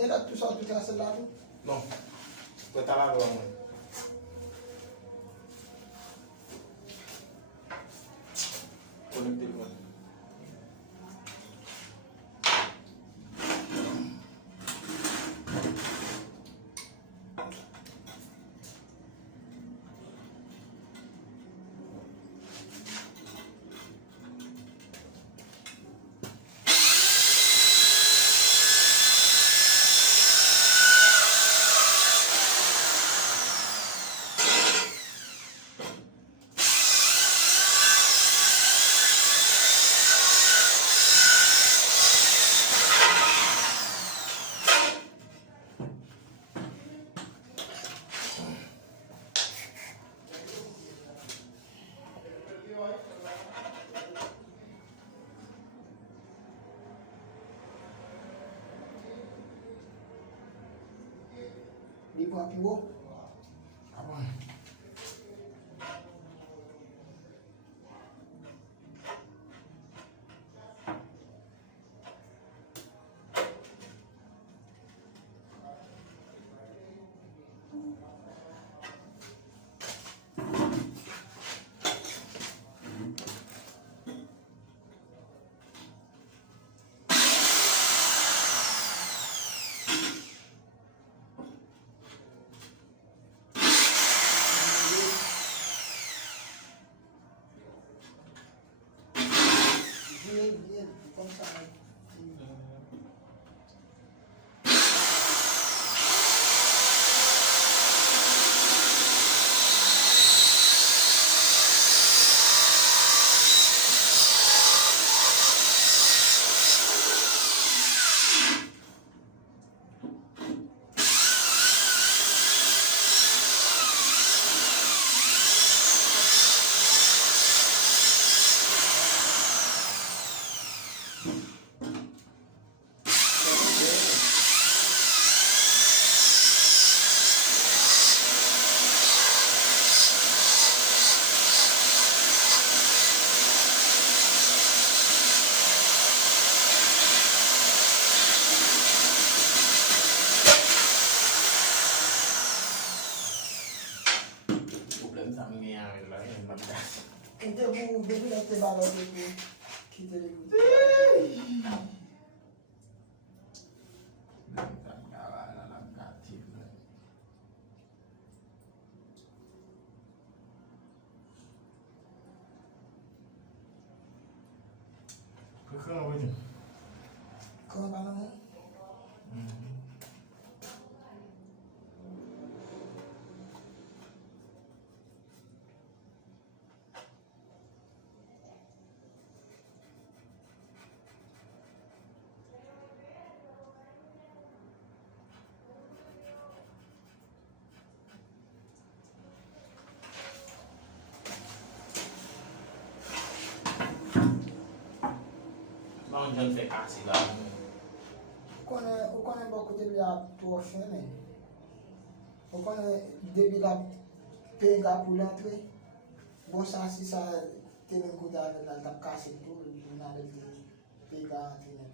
E la tout ça, tout est là. Non. Peut être là, connecté le Li pou api wo? Ah bon. Viens, comme ça. Problème ça me vient avec la matin. Et depuis la te balade qui te l'écoute. Comment parle non? Non, je ne fais pas ça. Ou konen beaucoup de li a pour finir. Ou konen depuis la pega pour l'entrée. Bon ça si ça te le coup dans la tap cassé tout, on a le pega entrer là.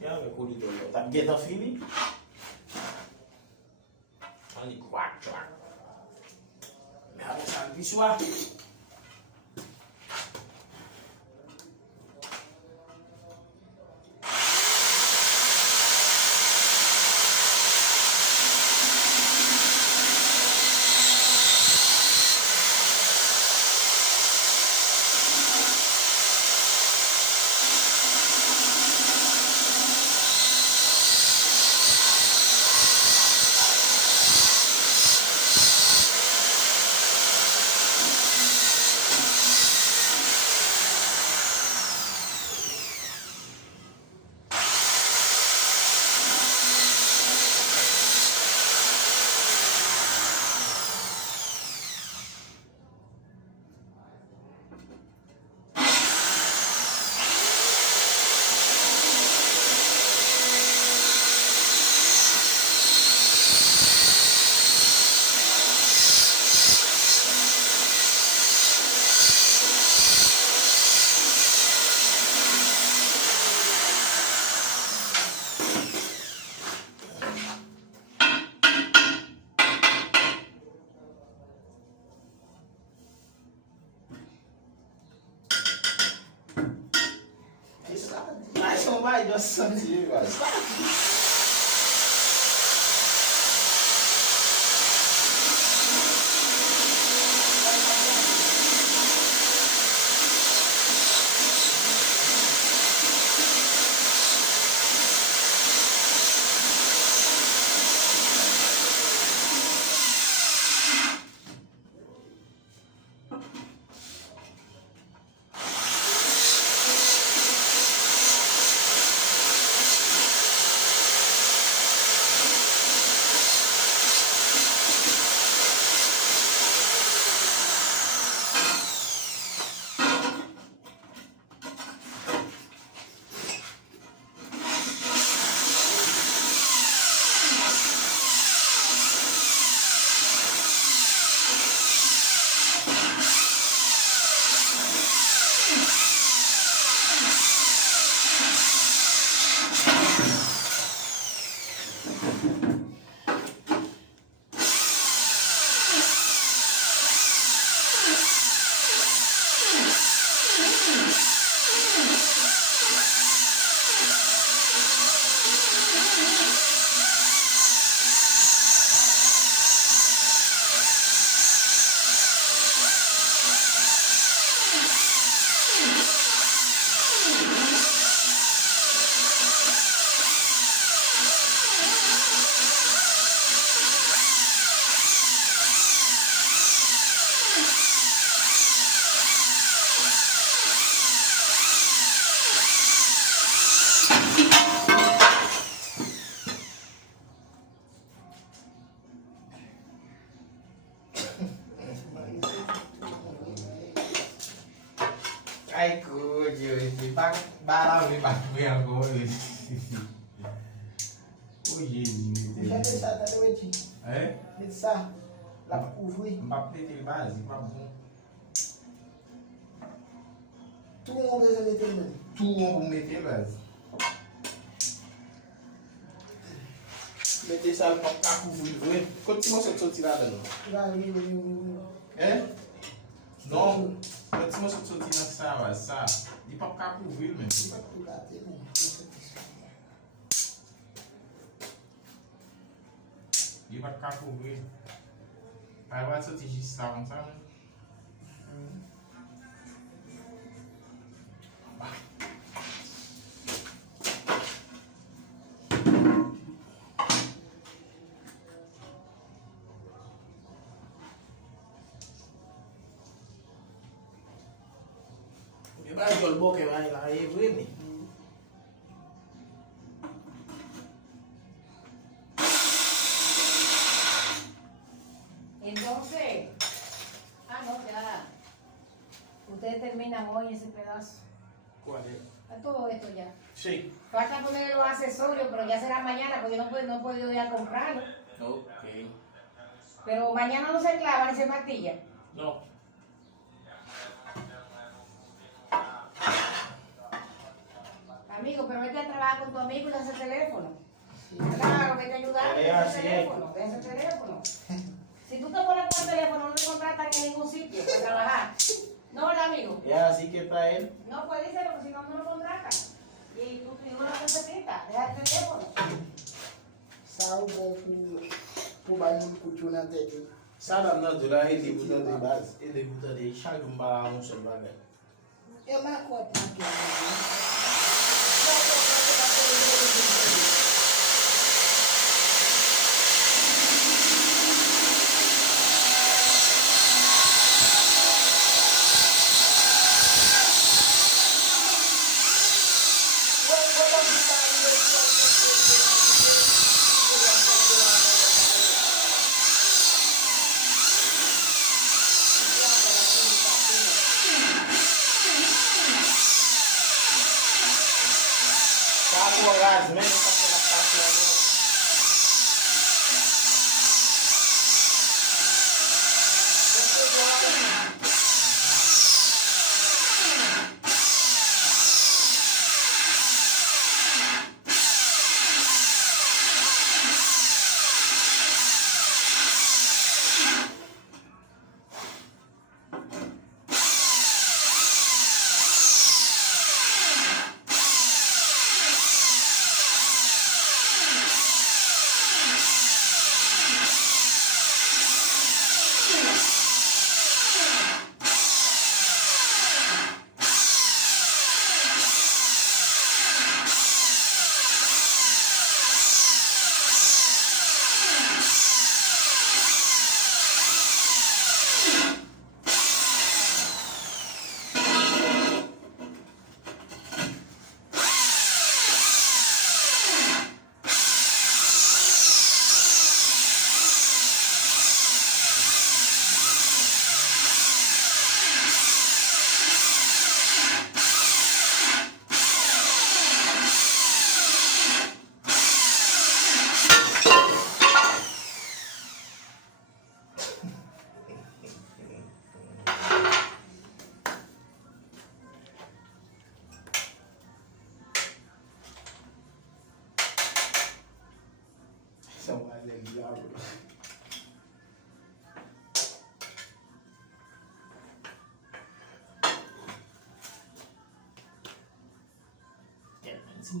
Ya, le corridor. Tá bien fini? On y quack, quack. Mais avec ça, le soir. somebody just sent to you guys. Ai cô rồi thì bác ba đâu thì bác mèo cô rồi. Ôi gì Já deixar até o Edinho. ấy Deixar lá pro vui. Mbappé thì ba là gì ba không Tu não deixa ele ter mesmo. thu không meter là meter ça para cá com vui continua sendo tirada não é não continua sendo tirada sa de para cá com vui mesmo de para cá com vui aí vai só te registrar não sabe ba jol boke vai lá e vem Entonces, no, ya. Ustedes terminan hoy ese pedazo. qual é Está todo esto ya. sim Falta poner los accesorios, pero ya será mañana, porque no puedo ir a comprarlo. ok Pero mañana no se clava ni se martilla. não Amigo, pero vete a trabajar con tu amigo y de ese teléfono. Claro, vete a ayudar, de ese teléfono, de ese teléfono. Si tú te pones por el teléfono, no te contratan en ningún sitio para trabajar. ¿No, verdad, amigo? é assim que tá ele No, pues díselo, porque si no, no lo contratan. Y tú no lo necesitas, deja el teléfono. Sal bom pro barulho que o tio não tem. Sada não dura ele debuta de base ele debuta de chega bara um celular Eu marco aqui. Quatro horas menos para aquela parte agora.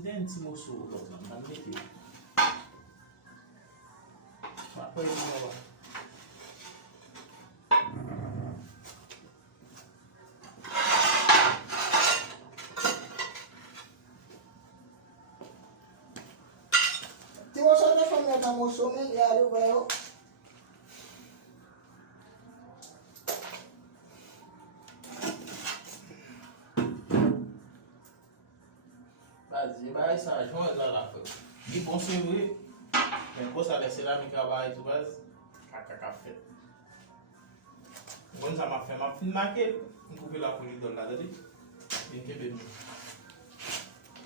Then si musuh lo nan dito. Pwede mo ba? Ti mo sa na família da moço men yaro ba yo? Vai sa joan la fe. Di bon se vwe. Men ko sa lese la mi kaba ito baz. Kaka kafe. Bon sa ma fe ma fin make. Mkoupe la poli do la dadi. Bin kebe mi.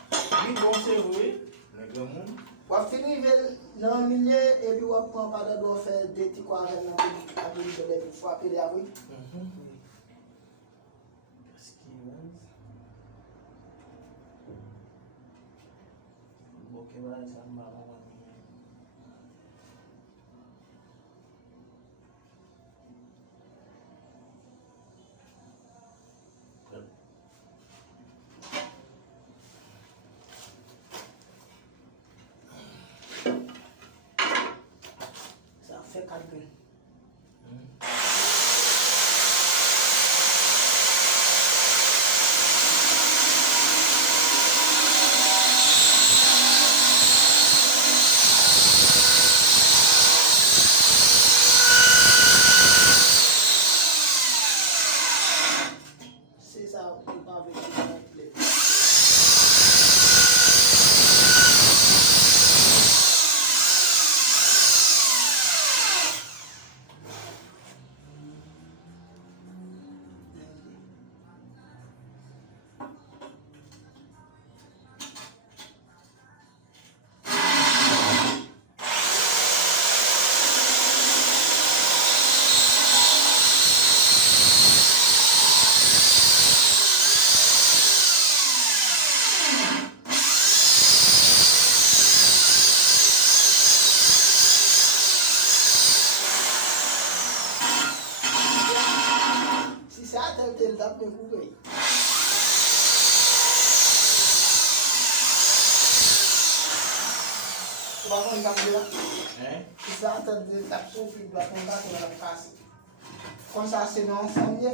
Di bon se vwe. Nègre moun. Wap fini vel nan milye e pi wap pran pa da do fe deti kwa ren nan abili do le fwa pe de avwi. Boke ba sa mba mwa ni. Sa fe kalpe. Se sa ou pa ve ki komple. Si sa tel tap me koupe. Wakon kambi la. Si sa tel tap sou pi wakon da kon la kasi. Kon sa se nan famye.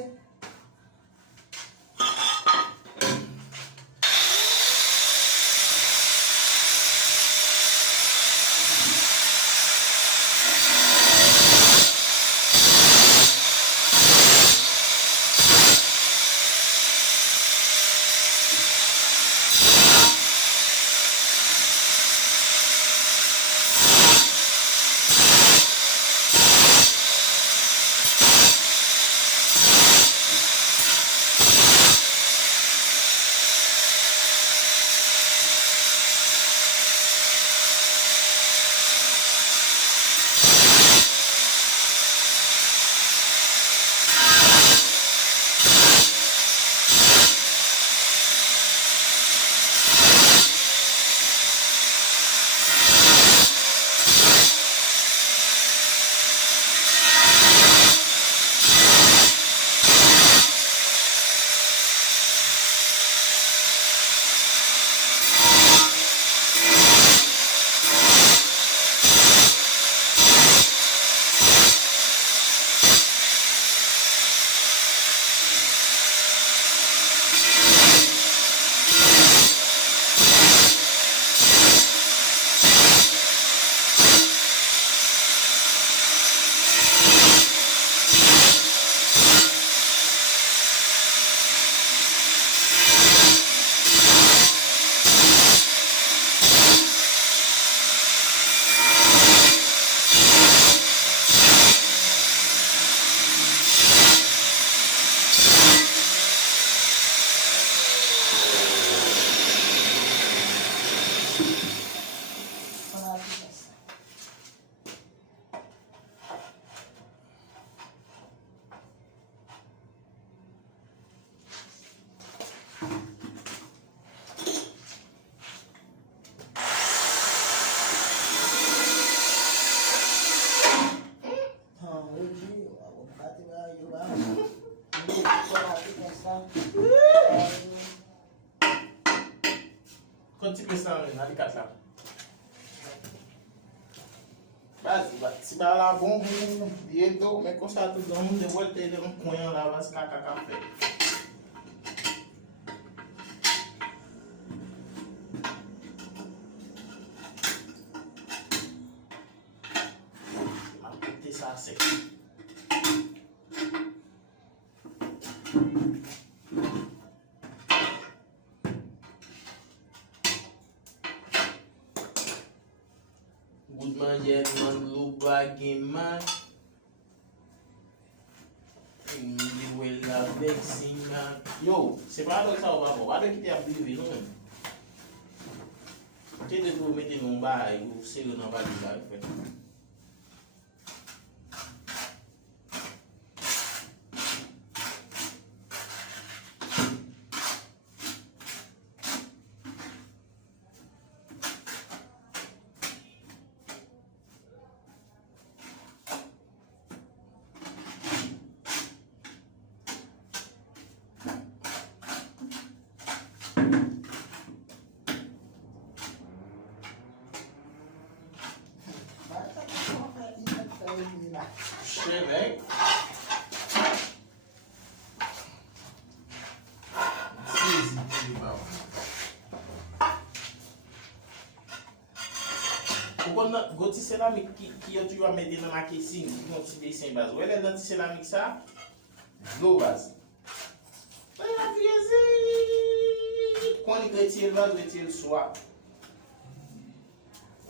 Pati nga yun ba? Hindi ko natin nasa. Kung si Chris lang rin, halikat lang. Basi, si ba la bon, dito, may kung sa ito doon, de vuelta ele un kunyan la, vas kakakape. Maputi sa sek. Good man, yet man, luba, game man. Hindi wala vexing man. Yo, separado sa uba ko, wala kita abili no. Kaya ko meti nung bahay, silo na bali ba? Shit, eh? Easy, bro. Ou kon goti seramik ki yo tu yo mette nan ma casing, ki yon ti dessin baz. Ou ele nan ti seramik sa, glow baz. Ay la fiese. Kon li gretye l baz, gretye l swa.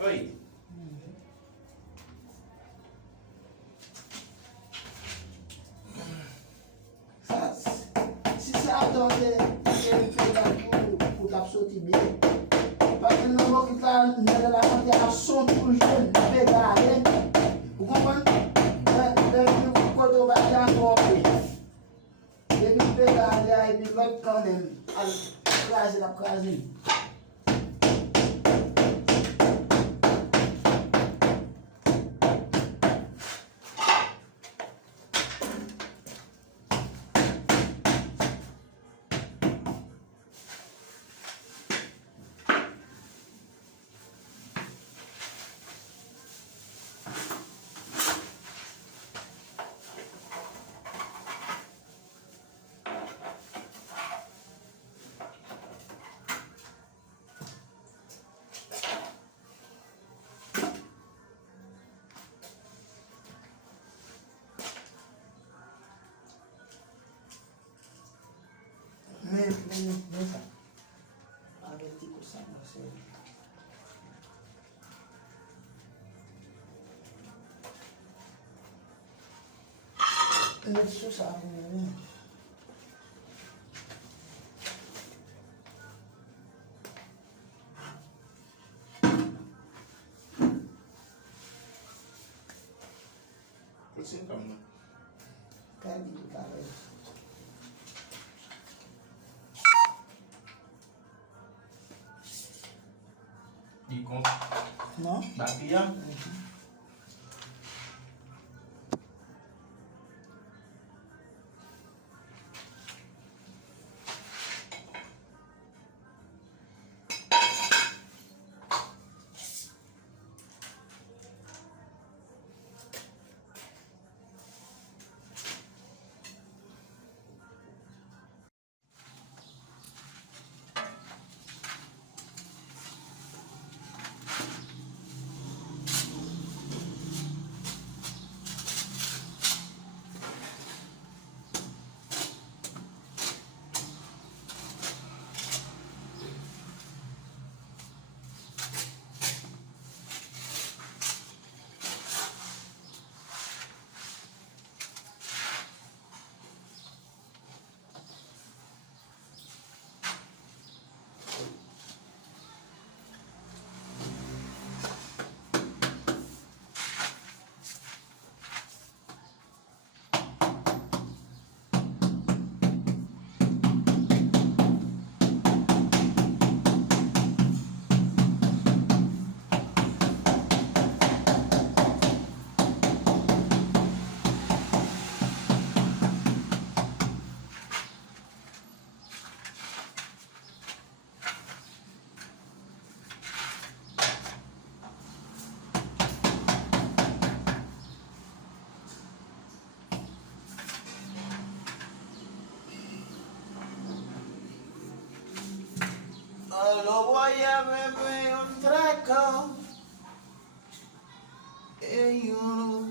Oye. Si sa atonde, yon pegan pou tap soti biye. Pake nan mok it la, nan la kante a son tou jen, pegan alen. Ou kompon? Depi koto ba jan konpe. Depi pegan alen, epi lot kanen, al krasen ap krasen. Men sa. Ave ti ko sa mo se. Net so sa ako men. Kusin kam na. Kaya dito tayo. Di kon, No? bati yan. voy a beber un trago. Y yo